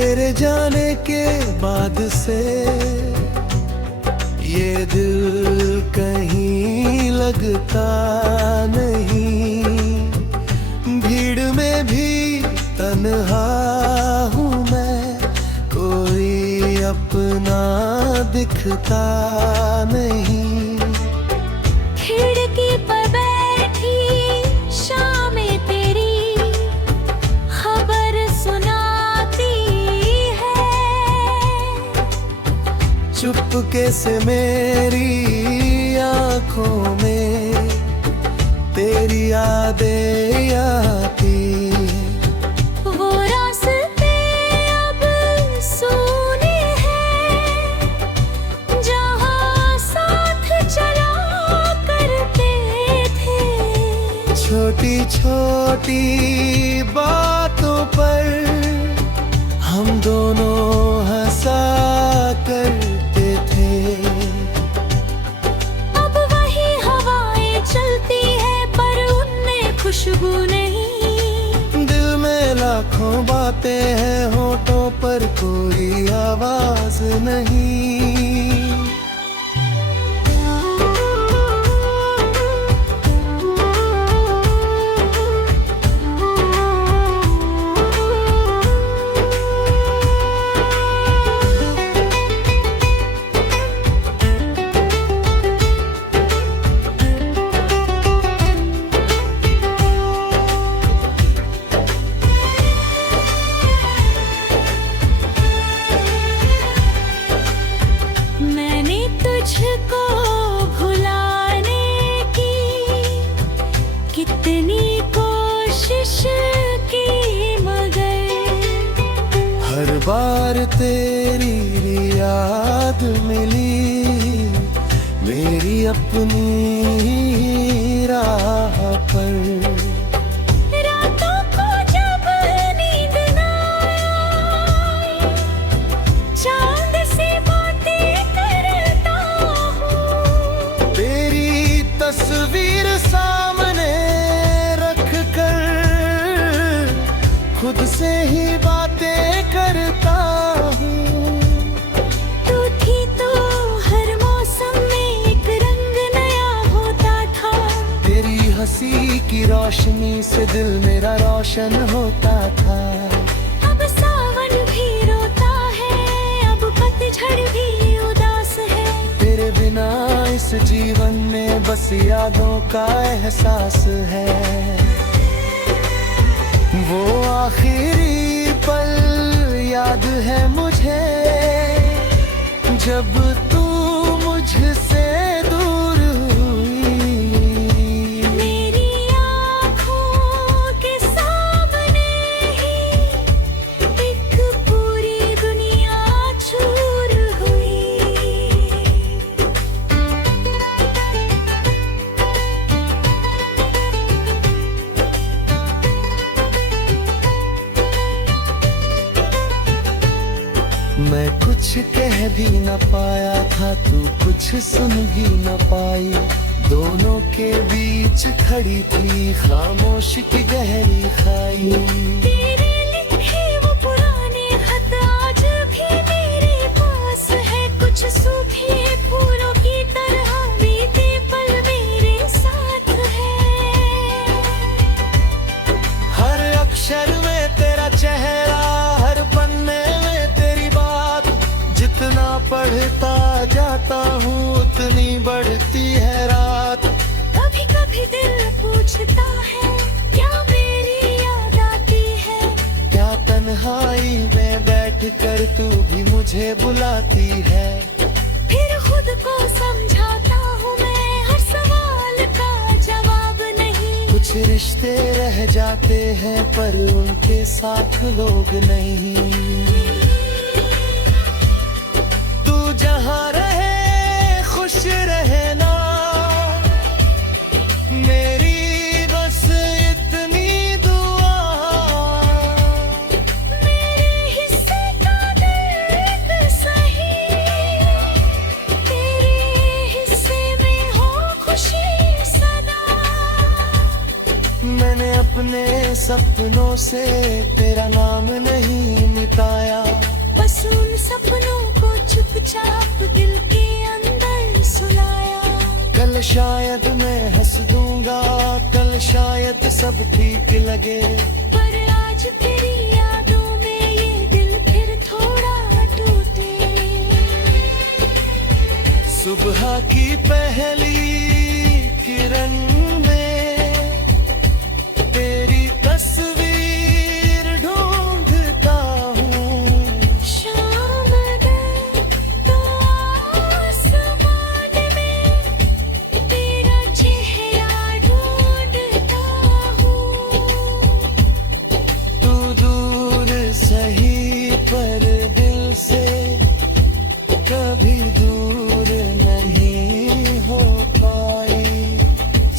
तेरे जाने के बाद से ये दिल कहीं लगता नहीं। भीड़ में भी तन्हा हूँ मैं, कोई अपना दिखता नहीं। खिड़की पर बैठी शामें तेरी खबर सुनाती है। चुपके से मेरी आंखों में तेरी यादें आती हैं। वो रास्ते अब सूने हैं जहाँ साथ चला करते थे। छोटी छोटी बातों पर हम दोनों हंसा करते थे। अब वही हवाएं चलती है पर उनमें खुशबू नहीं। दिल में लाखों बातें हैं, होठों पर कोई आवाज नहीं। मैंने तुझको भुलाने की कितनी कोशिश की, मगर हर बार तेरी याद मिली मेरी अपनी राह पर। रातों को जब नींद न आए, चांद से बातें करता हूँ। तेरी तस्वीर सामने रख कर खुद से ही बातें करता हूँ। तू थी तो हर मौसम में एक रंग नया होता था। तेरी हंसी की रोशनी से दिल मेरा रोशन होता था। अब सावन भी रोता है, अब पतझड़ भी उदास है। तेरे बिना इस जीवन में बस यादों का एहसास है। वो आखिरी पल याद है मुझे जब तू मुझसे दूर हुई। मेरी आँखों के सामने ही एक पूरी दुनिया चूर हुई। मैं कुछ कह भी न पाया था, तू कुछ सुन भी न पाई। दोनों के बीच खड़ी थी खामोश की गहरी खाई। तेरे लिखे वो पुराने खत आज भी मेरे पास है। कुछ सूखे फूलों की तरह बीते पल मेरे साथ है। हर अक्षर में तेरा चेहरा, हर पन्ने में तेरी बात। जितना पढ़ता जाता हूँ उतनी बढ़ती है रात। कभी कभी दिल पूछता है क्या मेरी याद आती है। क्या तन्हाई में बैठ कर तू भी मुझे बुलाती है। फिर खुद को समझाता हूँ मैं, हर सवाल का जवाब नहीं। कुछ रिश्ते रह जाते हैं पर उनके साथ लोग नहीं। तू जहाँ रहे खुश रहना, मेरी बस इतनी दुआ। मेरे हिस्से का दर्द सही, तेरे हिस्से में हो खुशी सदा। मैंने अपने सपनों से तेरा नाम नहीं मिटाया। बस उन सपनों को चुपचाप दिल के अंदर सुलाया। कल शायद मैं हंस दूंगा, कल शायद सब ठीक लगे, पर आज तेरी यादों में ये दिल फिर थोड़ा टूटे। सुबह की पहली किरण में तेरी तस्वीर ढूंढता हूँ। शाम गए तो आसमान में तेरा चेहरा ढूंढता हूँ। तू दूर सही पर दिल से कभी दूर नहीं हो पाई।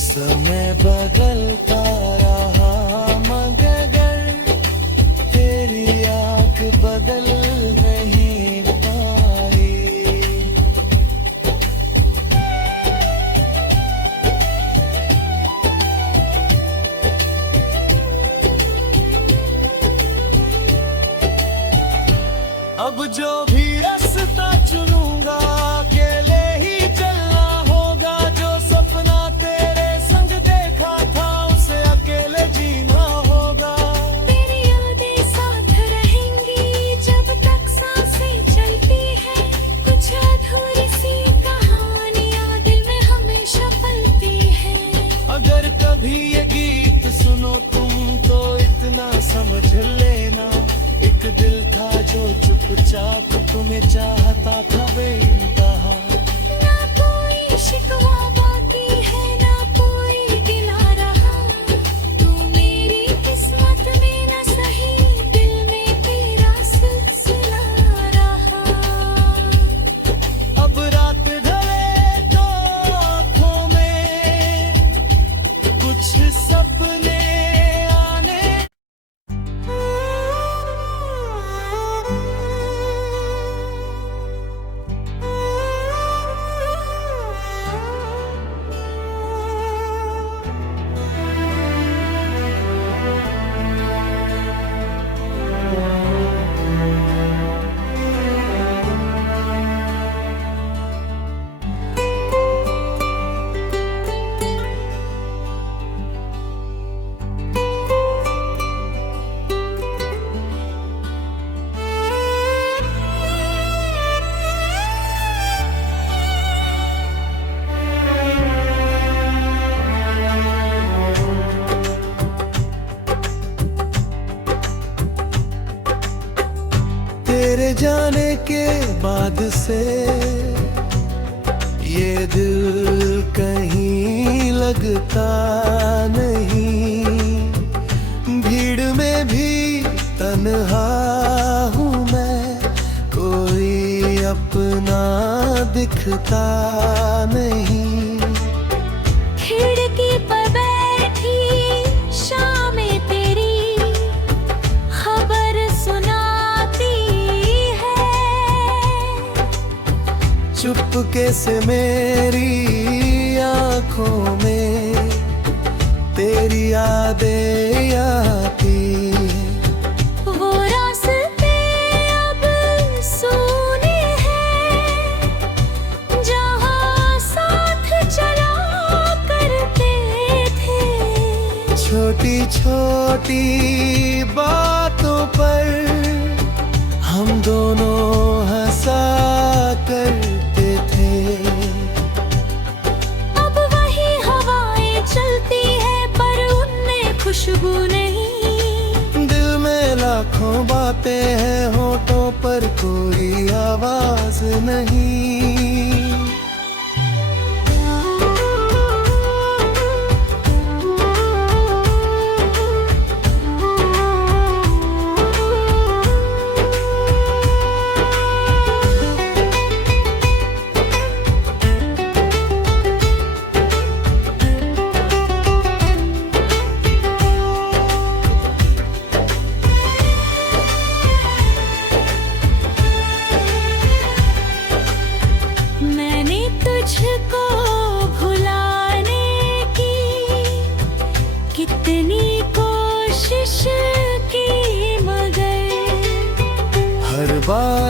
समय बदलता रहा मगर तेरी आँख बदल नहीं पाई। अब जो भी रास्ता चुनूंगा अकेले ही चलना होगा। जो सपना तेरे संग देखा था उसे अकेले जीना होगा। तेरी यादें साथ रहेंगी जब तक सांसें चलती है। कुछ अधूरी सी कहानियां दिल में हमेशा पलती है। अगर कभी ये गीत सुनो तुम तो इतना समझ लेना, एक दिल था जो चुपचाप तुम्हें चाहता था बेइंतहा। ना कोई शिकवा बाकी है, ना कोई गिला रहा। तू मेरी किस्मत में न सही, दिल में तेरा सिलसिला रहा। अब रात ढले तो आँखों में कुछ सपने आने। तेरे जाने के बाद से ये दिल कहीं लगता नहीं। भीड़ में भी तन्हा हूँ मैं, कोई अपना दिखता नहीं। खिड़की पर बैठी शामें तेरी खबर सुनाती है। चुपके से मेरी आँखों में तेरी यादें आती हैं। वो रास्ते अब सूने हैं जहाँ साथ चला करते थे। छोटी छोटी बातों पर हम दोनों हंसा करते थे। अब वही हवाएं चलती है पर उनमें खुशबू नहीं। दिल में लाखों बातें हैं, होठों पर कोई आवाज नहीं।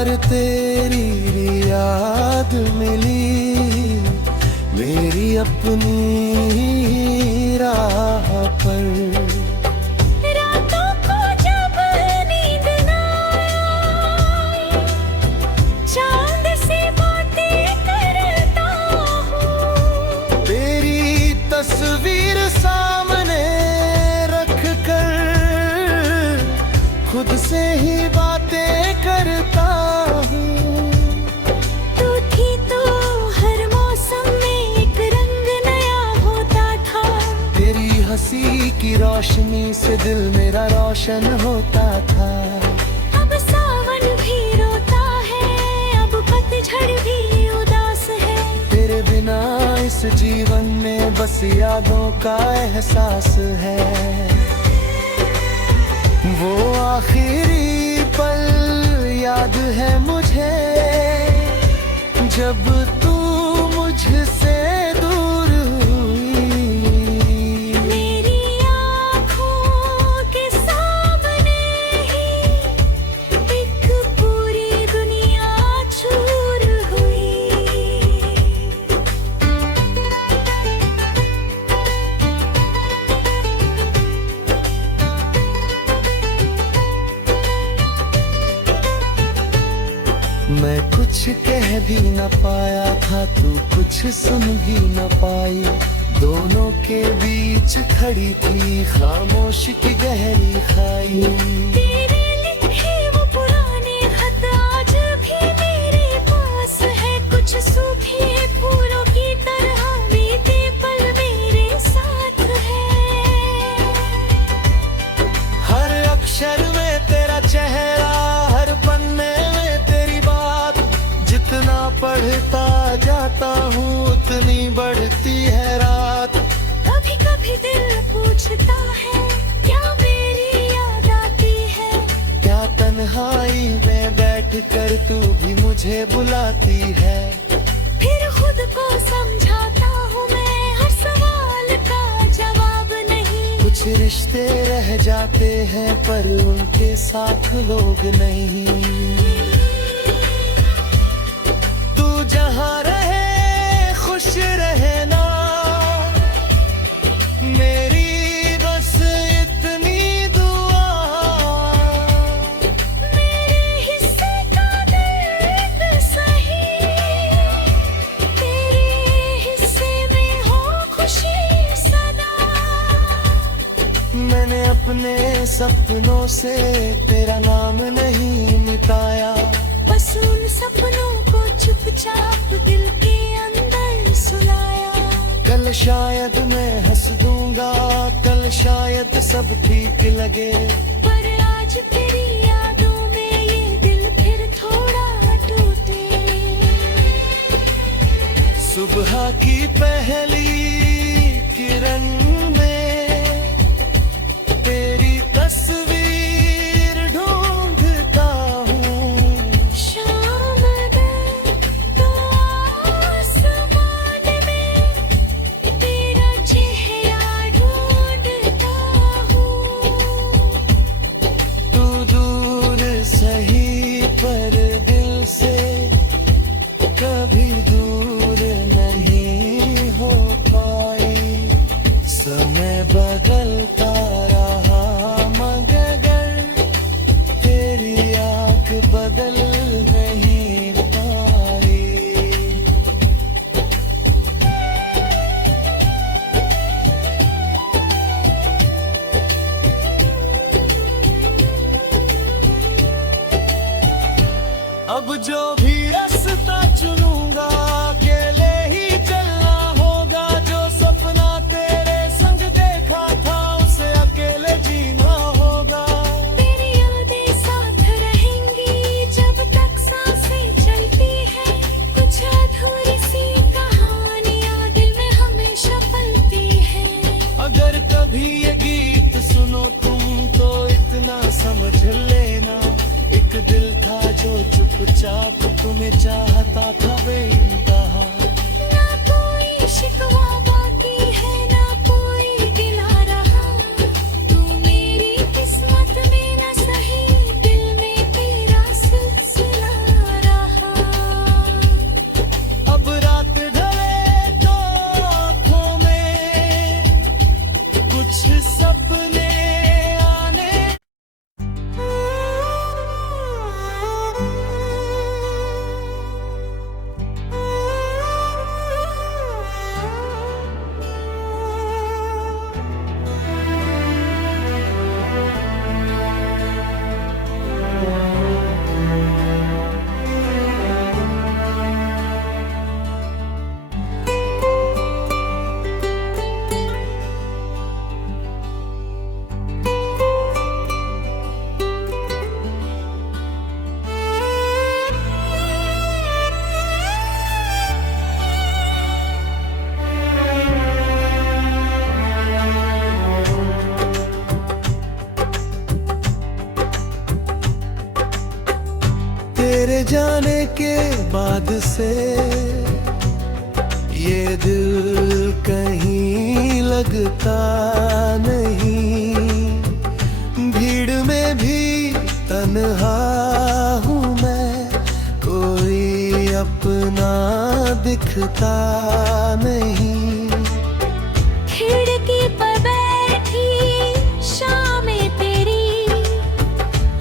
बार तेरी याद मिली मेरी अपनी राह पर। रातों को जब नींद न आए, चांद से बातें करता हूँ। तेरी तस्वीर सामने रख कर खुद से ही बातें करता हूँ। तू थी तो हर मौसम में एक रंग नया होता था। तेरी हंसी की रोशनी से दिल मेरा रोशन होता था। अब सावन भी रोता है, अब पतझड़ भी उदास है। तेरे बिना इस जीवन में बस यादों का एहसास है। वो आखिरी पल याद है मुझे जब तू मुझसे दूर हुई। मेरी आँखों के सामने ही एक पूरी दुनिया चूर हुई। मैं कुछ कह भी न पाया था, तू कुछ सुन भी न पाई। दोनों के बीच खड़ी थी खामोश की गहरी खाई। तेरे लिखे वो पुराने खत आज भी मेरे पास है। कुछ सूखे फूलों की तरह बीते पल मेरे साथ है। हर अक्षर में तेरा चेहरा, हर पन्ने में तेरी बात। जितना पढ़ता जाता हूँ उतनी बढ़ती है रात। कभी कभी दिल पूछता है क्या मेरी याद आती है। क्या तन्हाई में बैठ कर तू भी मुझे बुलाती है। फिर खुद को समझाता हूँ मैं, हर सवाल का जवाब नहीं। कुछ रिश्ते रह जाते हैं पर उनके साथ लोग नहीं। तू जहाँ रहे खुश रहना, मेरी बस इतनी दुआ। मेरे हिस्से का दर्द सही, तेरे हिस्से में हो खुशी सदा। मैंने अपने सपनों से तेरा नाम नहीं मिटाया। बस उन सपनों को चुपचाप दिल के अंदर सुलाया। कल शायद मैं हंस दूंगा, कल शायद सब ठीक लगे। पर आज तेरी यादों में ये दिल फिर थोड़ा टूटे। सुबह की पहली किरण में तेरी तस्वीर ढूंढता हूँ। शाम तो आसमान में तेरा चेहरा ढूंढता हूँ। तू दूर सही पर दिल से कभी दूर नहीं हो पाई। समय बदलता रहा मगर तेरी आँख बदल नहीं पाई। अब जो भी रास्ता चुनूंगा अकेले ही चलना होगा। जो सपना तेरे संग देखा था उसे अकेले जीना होगा। तेरी यादें साथ रहेंगी जब तक सांसें चलती है। कुछ अधूरी सी कहानियां दिल में हमेशा पलती है। अगर कभी ये गीत सुनो तुम तो इतना समझ लेना। एक दिल था जो चुपचाप तुम्हें चाहता था बेइंतहा। ना कोई शिकवा बाकी है, ना कोई गिला रहा। तू मेरी किस्मत में न सही, दिल में तेरा सिलसिला तेरे जाने के बाद से ये दिल कहीं लगता नहीं, भीड़ में भी तन्हा हूँ मैं, कोई अपना दिखता नहीं। खिड़की पर बैठी शामें तेरी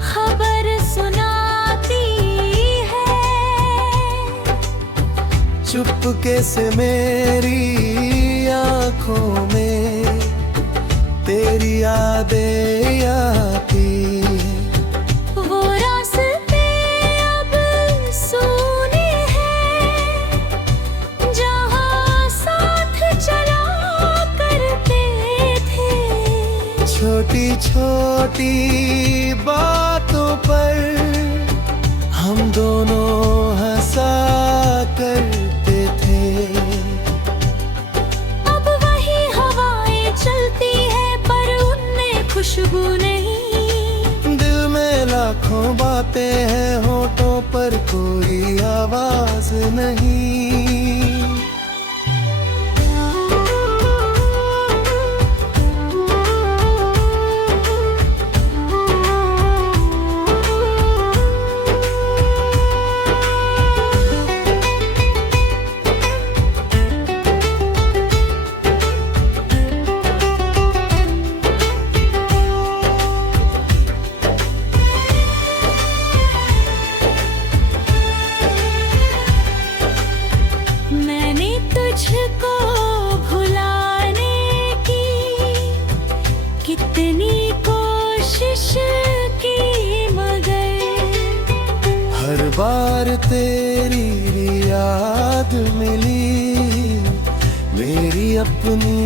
खबर सुनाती है, चुपके से मेरी आंखों में तेरी यादें आती हैं। वो रास्ते अब सूने हैं जहाँ साथ चला करते थे। छोटी छोटी बातों पर हम दोनों हंसा करते थे। अब वही हवाएं चलती है पर उनमें खुशबू नहीं। दिल में लाखों बातें हैं, होठों पर कोई आवाज नहीं। मैंने तुझको भुलाने की कितनी कोशिश की, मगर हर बार तेरी याद मिली मेरी अपनी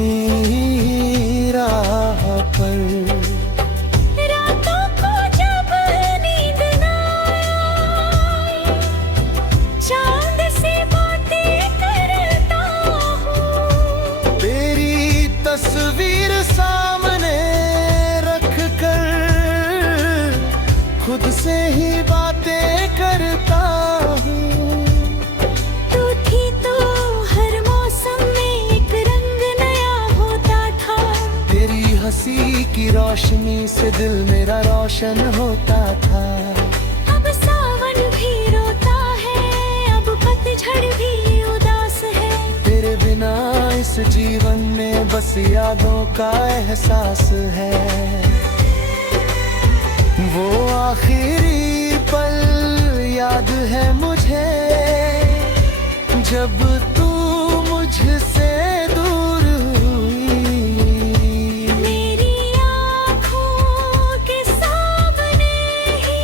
राह पर। रातों को जब नींद न आए, चांद से बातें करता हूँ। तेरी तस्वीर सामने रख कर खुद से ही बातें करता हूँ। तू थी तो हर मौसम में एक रंग नया होता था। तेरी हंसी की रोशनी से दिल मेरा रोशन होता था। अब सावन भी रोता है, अब पतझड़ भी उदास है। तेरे बिना इस जीवन में बस यादों का एहसास है। वो आखिरी पल याद है मुझे जब तू मुझसे दूर हुई। मेरी आँखों के सामने ही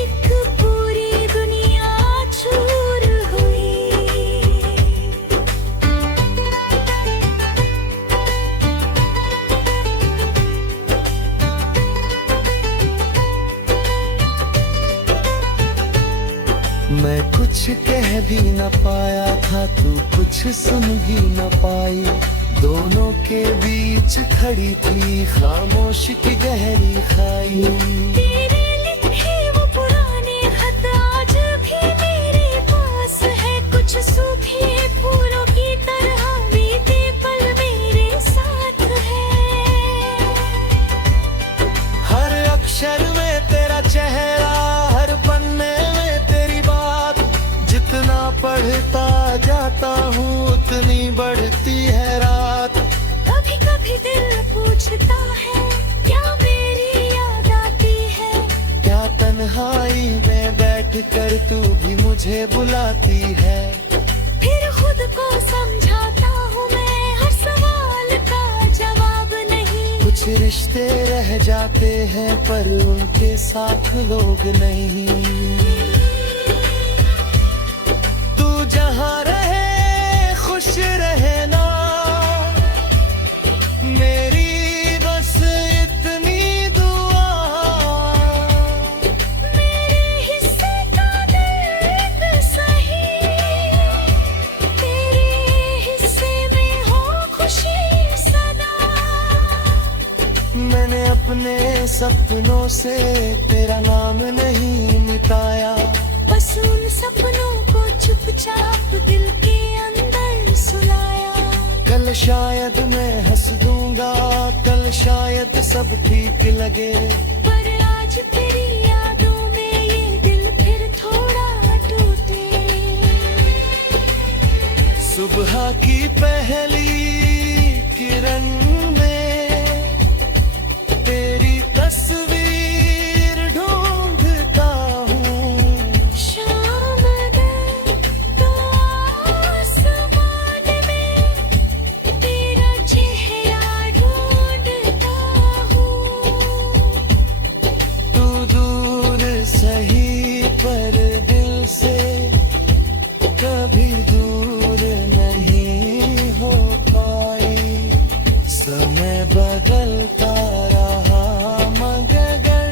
एक पूरी दुनिया चूर हुई। मैं कुछ कह भी न पाया था, तू कुछ सुन भी न पाई। दोनों के बीच खड़ी थी खामोश की गहरी खाई। तेरे लिखे वो पुराने खत आज भी मेरे पास है, कुछ सूखे फूलों की तरह बीते पल मेरे साथ है। हर अक्षर में तेरा चेहरा, हर पन्ने में तेरी बात। जितना पढ़ता जाता हूँ उतनी बढ़ती है रात। कभी कभी दिल पूछता है क्या मेरी याद आती है। क्या तन्हाई में बैठ कर तू भी मुझे बुलाती है। फिर खुद को समझाता हूँ मैं, हर सवाल का जवाब नहीं। कुछ रिश्ते रह जाते हैं पर उनके साथ लोग नहीं। तू जहाँ रहे खुश रहना, मेरी बस इतनी दुआ। मेरे हिस्से का दर्द सही, तेरे हिस्से में हो खुशी सदा। मैंने अपने सपनों से तेरा नाम नहीं मिटाया। बस उन सपनों को चुपचाप दिल के अंदर सुलाया। कल शायद मैं हंस दूंगा, कल शायद सब ठीक लगे, पर आज तेरी यादों में ये दिल फिर थोड़ा टूटे। सुबह की पहली किरण में तेरी तस्वीर ढूंढता हूँ। शाम गए तो आसमान में तेरा चेहरा ढूंढता हूँ। तू दूर सही पर दिल से कभी दूर नहीं हो पाई। समय बदलता रहा मगर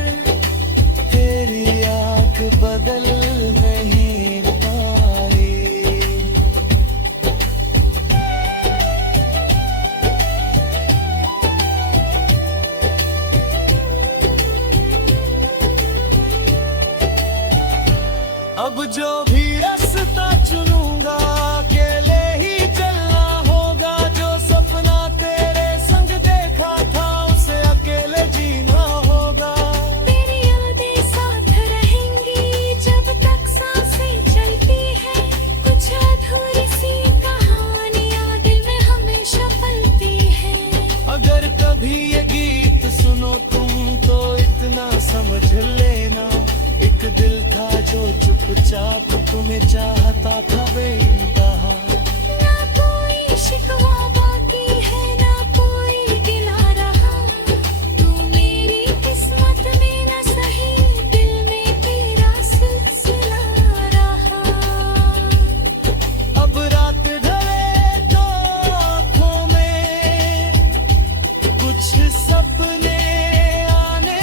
तेरी आँख बदल नहीं पाई। अब जो भी रास्ता चुनूंगा अकेले ही चलना होगा। जो सपना तेरे संग देखा था उसे अकेले जीना होगा। तेरी यादें साथ रहेंगी जब तक सांसें चलती है। कुछ अधूरी सी कहानियां दिल में हमेशा पलती है। अगर कभी ये गीत सुनो तुम तो इतना समझ लेना, एक दिल था जो चुपचाप तुम्हें चाहता था बेइंतहा। ना कोई शिकवा बाकी है, ना कोई गिला रहा। तू मेरी किस्मत में न सही, दिल में तेरा सिलसिला रहा। अब रात ढले तो आँखों में कुछ सपने आने।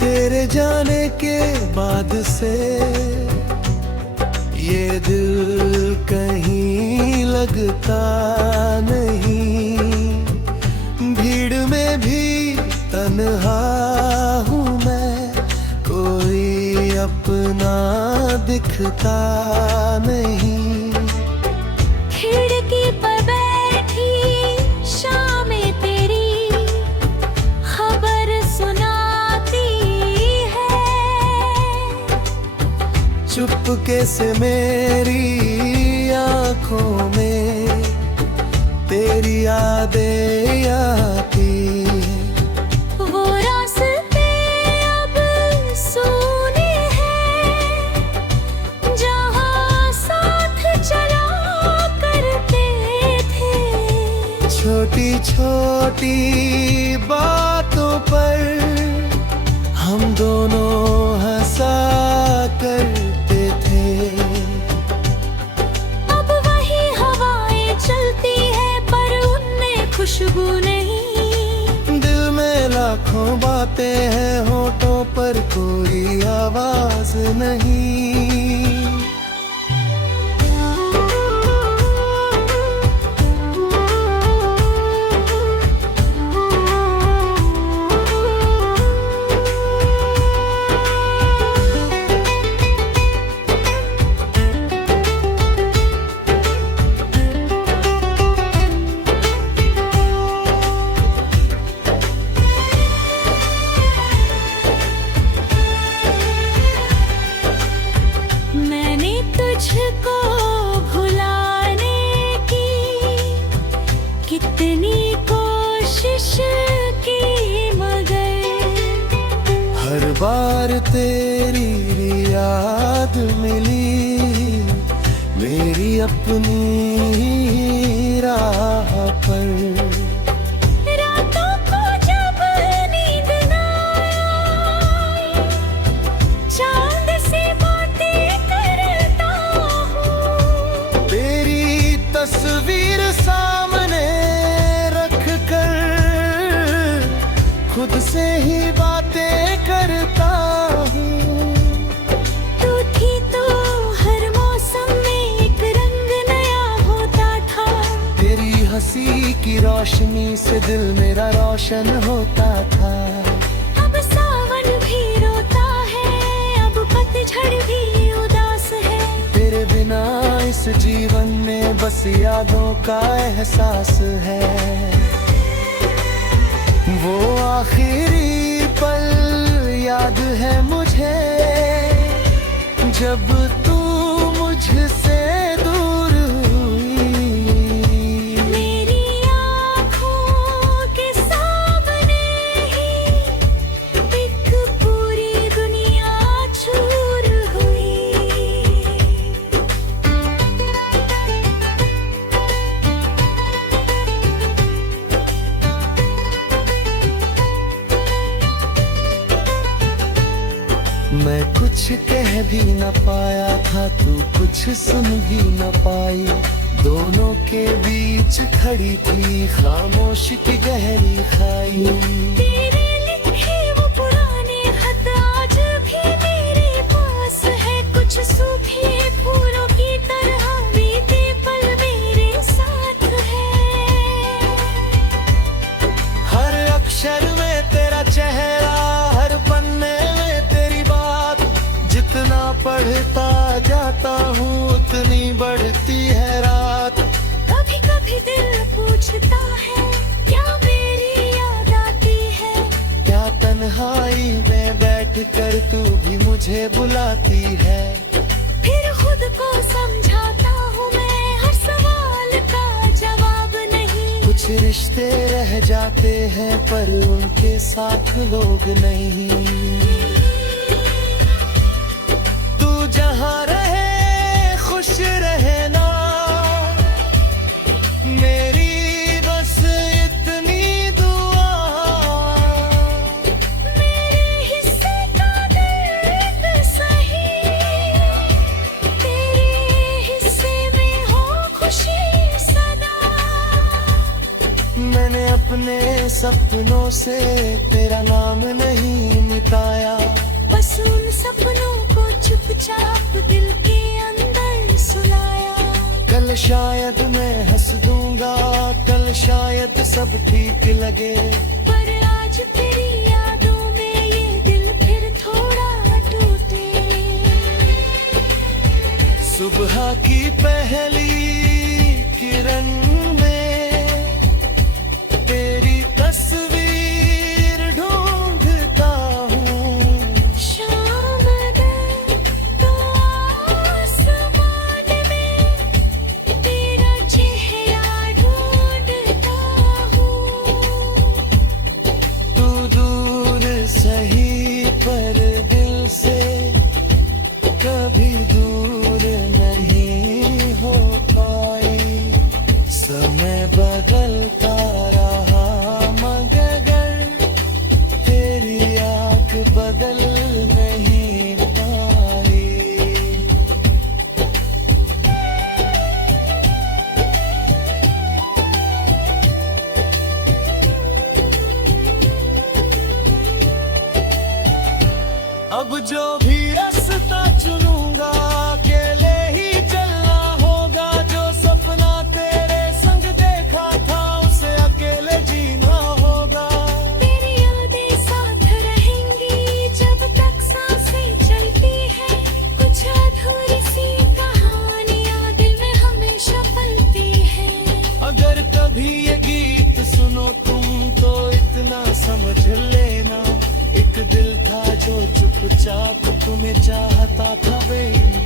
तेरे जाने के बाद से ये दिल कहीं लगता नहीं। भीड़ में भी तन्हा हूँ मैं, कोई अपना दिखता नहीं। खिड़की पर बैठी शामें तेरी खबर सुनाती है। चुपके से मेरी आँखों में तेरी यादें आती हैं। वो रास्ते अब सूने हैं जहाँ साथ चला करते थे। छोटी छोटी बातों पर हम दोनों हंसा करते थे। अब वही हवाएं चलती है पर उनमें खुशबू नहीं। दिल में लाखों बातें हैं, होठों पर कोई आवाज नहीं। बार तेरी याद मिली मेरी अपनी राह पर। रातों को जब नींद न आए, चांद से बातें करता हूँ। तेरी तस्वीर सामने रख कर खुद से ही बातें करता हूँ। तू थी तो हर मौसम में एक रंग नया होता था। तेरी हंसी की रोशनी से दिल मेरा रोशन होता था। अब सावन भी रोता है, अब पतझड़ भी उदास है। तेरे बिना इस जीवन में बस यादों का एहसास है। वो आखिरी पल याद है मुझे जब तू मुझसे दूर हुई। मेरी आँखों के सामने ही एक पूरी दुनिया चूर हुई। मैं कुछ कह भी न पाया था, तू कुछ सुन भी न पाई। दोनों के बीच खड़ी थी खामोश की गहरी खाई। तेरे लिखे वो पुराने खत आज भी मेरे पास है। कुछ सूखे फूलों की तरह बीते पल मेरे साथ है। हर अक्षर में तेरा चेहरा, हर पन्ने में तेरी बात। जितना पढ़ता जाता हूँ उतनी बढ़ती है रात। कभी कभी दिल पूछता है क्या मेरी याद आती है। क्या तन्हाई में बैठ कर तू भी मुझे बुलाती है। फिर खुद को समझाता हूँ मैं, हर सवाल का जवाब नहीं। कुछ रिश्ते रह जाते हैं पर उनके साथ लोग नहीं। तू जहाँ रहे खुश रहना, मेरी बस इतनी दुआ। मेरे हिस्से का दर्द सही, तेरे हिस्से में हो खुशी सदा। मैंने अपने सपनों से तेरा नाम नहीं मिटाया। बस उन सपनों को चुपचाप दिल के अंदर सुलाया। कल शायद मैं हंस दूंगा, कल शायद सब ठीक लगे। पर आज तेरी यादों में ये दिल फिर थोड़ा टूटे। सुबह की पहली किरण में तेरी तस्वीर ढूंढता हूँ। शाम गए तो आसमान में तेरा चेहरा ढूंढता हूँ। तू दूर सही पर दिल से कभी दूर नहीं हो पाई। समय बदलता रहा मगर तेरी आँख बदल नहीं पाई। अब जो भी रास्ता चुनूंगा अकेले ही चलना होगा। जो सपना तेरे संग देखा था उसे अकेले जीना होगा। तेरी यादें साथ रहेंगी जब तक सांसें चलती है। कुछ अधूरी सी कहानियां दिल में हमेशा पलती है। अगर कभी ये गीत सुनो तुम तो इतना समझ लेना, एक दिल था जो चुपचाप तुम्हें चाहता था बेइंतहा।